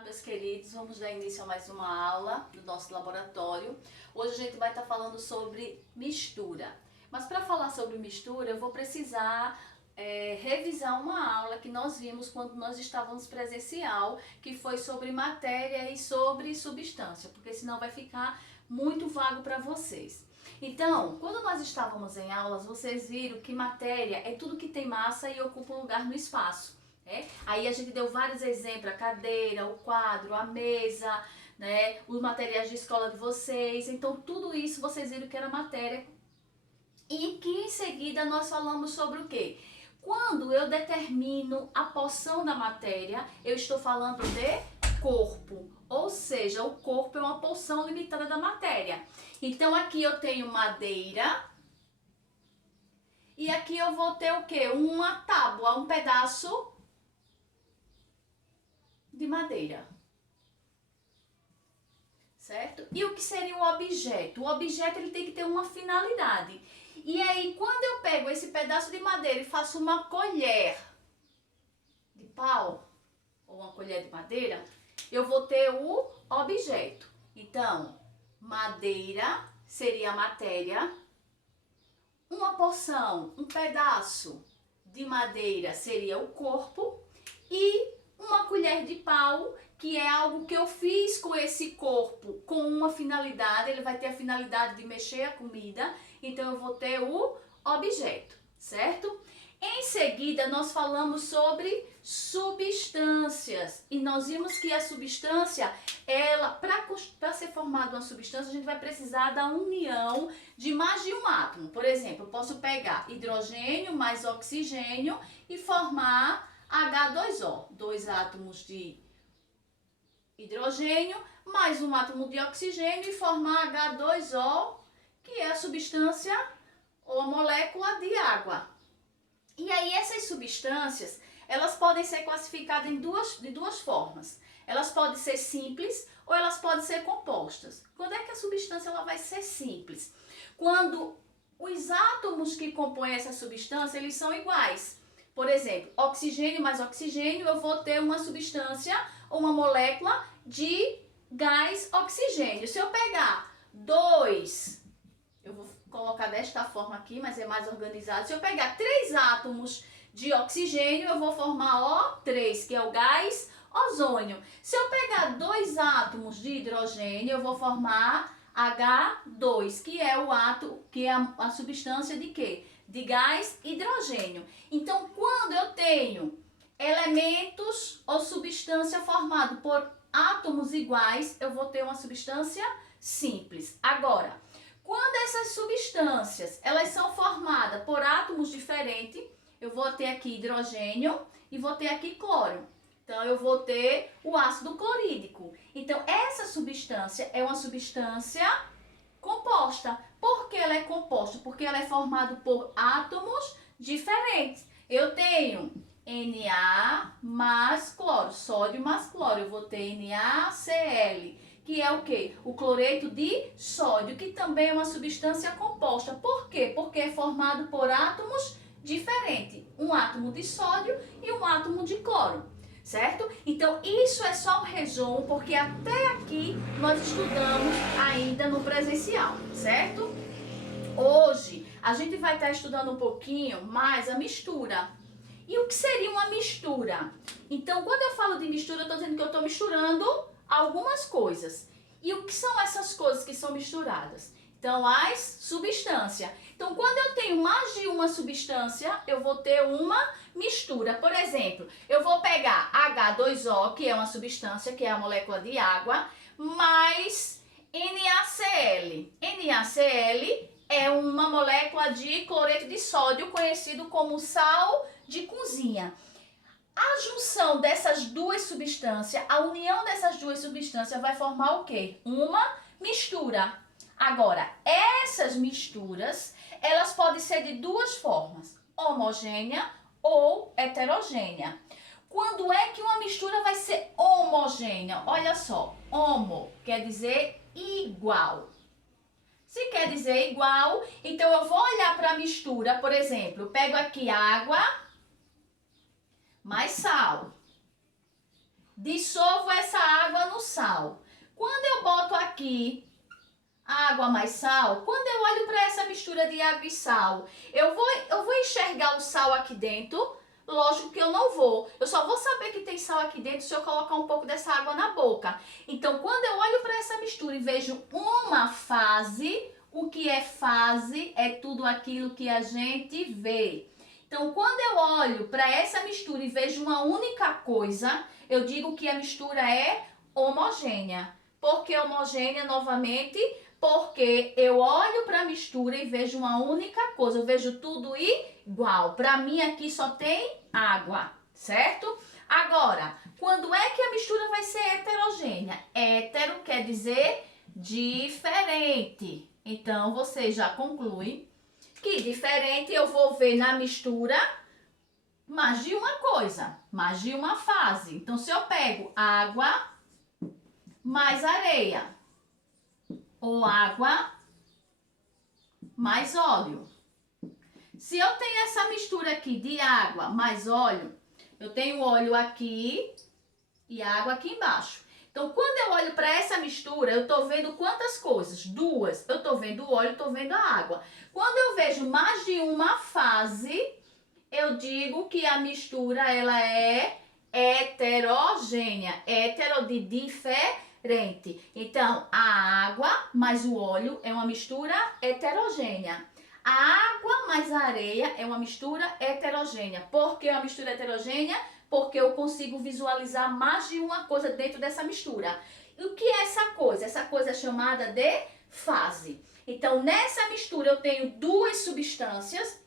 Olá, meus queridos, vamos dar início a mais uma aula do nosso laboratório. Hoje a gente vai estar falando sobre mistura. Mas para falar sobre mistura, eu vou precisar revisar uma aula que nós vimos quando nós estávamos presencial, que foi sobre matéria e sobre substância, porque senão vai ficar muito vago para vocês. Então, quando nós estávamos em aulas, vocês viram que matéria é tudo que tem massa e ocupa um lugar no espaço. Aí a gente deu vários exemplos, a cadeira, o quadro, a mesa, né, os materiais de escola de vocês. Então tudo isso vocês viram que era matéria. E que em seguida nós falamos sobre o quê? Quando eu determino a porção da matéria, eu estou falando de corpo. Ou seja, o corpo é uma porção limitada da matéria. Então aqui eu tenho madeira. E aqui eu vou ter o quê? Uma tábua, um pedaço de madeira, certo? E o que seria o objeto? O objeto ele tem que ter uma finalidade. E aí, quando eu pego esse pedaço de madeira e faço uma colher de pau, ou uma colher de madeira, eu vou ter o objeto. Então, madeira seria a matéria, uma porção, um pedaço de madeira seria o corpo e uma colher de pau, que é algo que eu fiz com esse corpo com uma finalidade, ele vai ter a finalidade de mexer a comida, então eu vou ter o objeto, certo? Em seguida, nós falamos sobre substâncias e nós vimos que a substância, ela, para ser formada uma substância, a gente vai precisar da união de mais de um átomo. Por exemplo, eu posso pegar hidrogênio mais oxigênio e formar H2O, dois átomos de hidrogênio mais um átomo de oxigênio e formar H2O, que é a substância ou a molécula de água. E aí essas substâncias, elas podem ser classificadas de duas formas. Elas podem ser simples ou elas podem ser compostas. Quando é que a substância ela vai ser simples? Quando os átomos que compõem essa substância, eles são iguais. Por exemplo, oxigênio mais oxigênio, eu vou ter uma substância ou uma molécula de gás oxigênio. Se eu pegar dois, eu vou colocar desta forma aqui, mas é mais organizado. Se eu pegar 3 átomos de oxigênio, eu vou formar O3, que é o gás ozônio. Se eu pegar 2 átomos de hidrogênio, eu vou formar H2, que é o átomo, que é a substância de quê? De gás hidrogênio. Então, quando eu tenho elementos ou substância formado por átomos iguais, eu vou ter uma substância simples. Agora, quando essas substâncias elas são formadas por átomos diferentes, eu vou ter aqui hidrogênio e vou ter aqui cloro. Então, eu vou ter o ácido clorídrico. Então, essa substância é uma substância composta. Por que ela é composta? Porque ela é formada por átomos diferentes. Eu tenho Na mais cloro, sódio mais cloro. Eu vou ter NaCl, que é o quê? O cloreto de sódio, que também é uma substância composta. Por quê? Porque é formado por átomos diferentes. Um átomo de sódio e um átomo de cloro. Certo? Então, isso é só um resumo, porque até aqui nós estudamos ainda no presencial, certo? Hoje, a gente vai estar estudando um pouquinho mais a mistura. E o que seria uma mistura? Então, quando eu falo de mistura, eu estou dizendo que eu estou misturando algumas coisas. E o que são essas coisas que são misturadas? Então, as substâncias. Então, quando eu tenho mais de uma substância, eu vou ter uma mistura. Por exemplo, eu vou pegar H2O, que é uma substância, que é a molécula de água, mais NaCl. NaCl é uma molécula de cloreto de sódio, conhecido como sal de cozinha. A junção dessas duas substâncias, a união dessas duas substâncias vai formar o quê? Uma mistura. Agora, essas misturas, elas podem ser de duas formas, homogênea ou heterogênea. Quando é que uma mistura vai ser homogênea? Olha só, homo quer dizer igual. Se quer dizer igual, então eu vou olhar para a mistura, por exemplo, eu pego aqui água mais sal. Dissolvo essa aqui água mais sal, quando eu olho para essa mistura de água e sal, eu vou enxergar o sal aqui dentro? Lógico que eu não vou. Eu só vou saber que tem sal aqui dentro se eu colocar um pouco dessa água na boca. Então, quando eu olho para essa mistura e vejo uma fase, o que é fase é tudo aquilo que a gente vê. Então, quando eu olho para essa mistura e vejo uma única coisa, eu digo que a mistura é homogênea. Por que homogênea novamente? Porque eu olho para a mistura e vejo uma única coisa, eu vejo tudo igual. Para mim aqui só tem água, certo? Agora, quando é que a mistura vai ser heterogênea? Hétero quer dizer diferente. Então, você já conclui que diferente eu vou ver na mistura mais de uma coisa, mais de uma fase. Então, se eu pego água mais areia, ou água mais óleo. Se eu tenho essa mistura aqui de água mais óleo, eu tenho óleo aqui e água aqui embaixo. Então, quando eu olho para essa mistura, eu estou vendo quantas coisas? Duas. Eu estou vendo o óleo, estou vendo a água. Quando eu vejo mais de uma fase, eu digo que a mistura ela é heterogênea. Hétero de diferente. Então, a água mais o óleo é uma mistura heterogênea. A água mais a areia é uma mistura heterogênea. Por que uma mistura heterogênea? Porque eu consigo visualizar mais de uma coisa dentro dessa mistura. E o que é essa coisa? Essa coisa é chamada de fase. Então, nessa mistura eu tenho duas substâncias,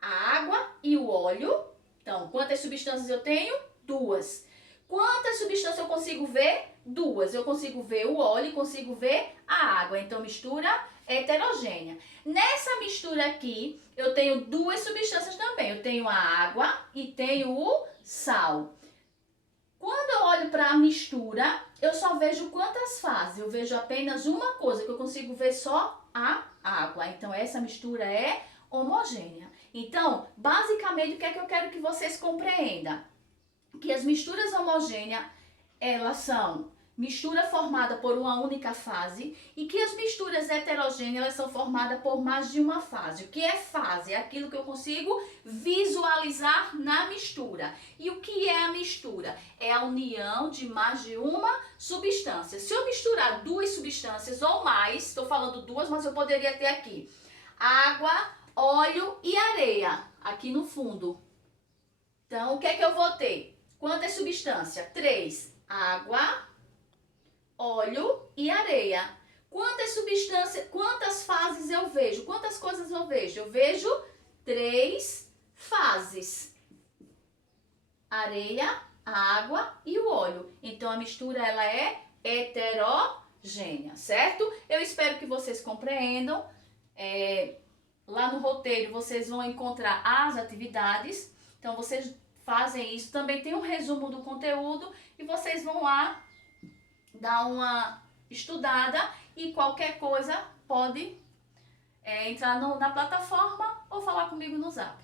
a água e o óleo. Então, quantas substâncias eu tenho? Duas. Quantas substâncias eu consigo ver? Duas. Eu consigo ver o óleo e consigo ver a água. Então, mistura heterogênea. Nessa mistura aqui, eu tenho duas substâncias também. Eu tenho a água e tenho o sal. Quando eu olho para a mistura, eu só vejo quantas fases. Eu vejo apenas uma coisa, que eu consigo ver só a água. Então, essa mistura é homogênea. Então, basicamente, o que é que eu quero que vocês compreendam? Que as misturas homogêneas, elas são mistura formada por uma única fase e que as misturas heterogêneas, elas são formadas por mais de uma fase. O que é fase? É aquilo que eu consigo visualizar na mistura. E o que é a mistura? É a união de mais de uma substância. Se eu misturar duas substâncias ou mais, estou falando duas, mas eu poderia ter aqui água, óleo e areia, aqui no fundo. Então, o que é que eu vou ter? Quantas substâncias? 3. Água, óleo e areia. Quantas substâncias, quantas fases eu vejo? Quantas coisas eu vejo? Eu vejo 3 fases. Areia, água e o óleo. Então, a mistura ela é heterogênea, certo? Eu espero que vocês compreendam. Lá no roteiro vocês vão encontrar as atividades. Então, vocês fazem isso. Também tem um resumo do conteúdo e vocês vão lá dar uma estudada e qualquer coisa pode entrar na plataforma ou falar comigo no Zap.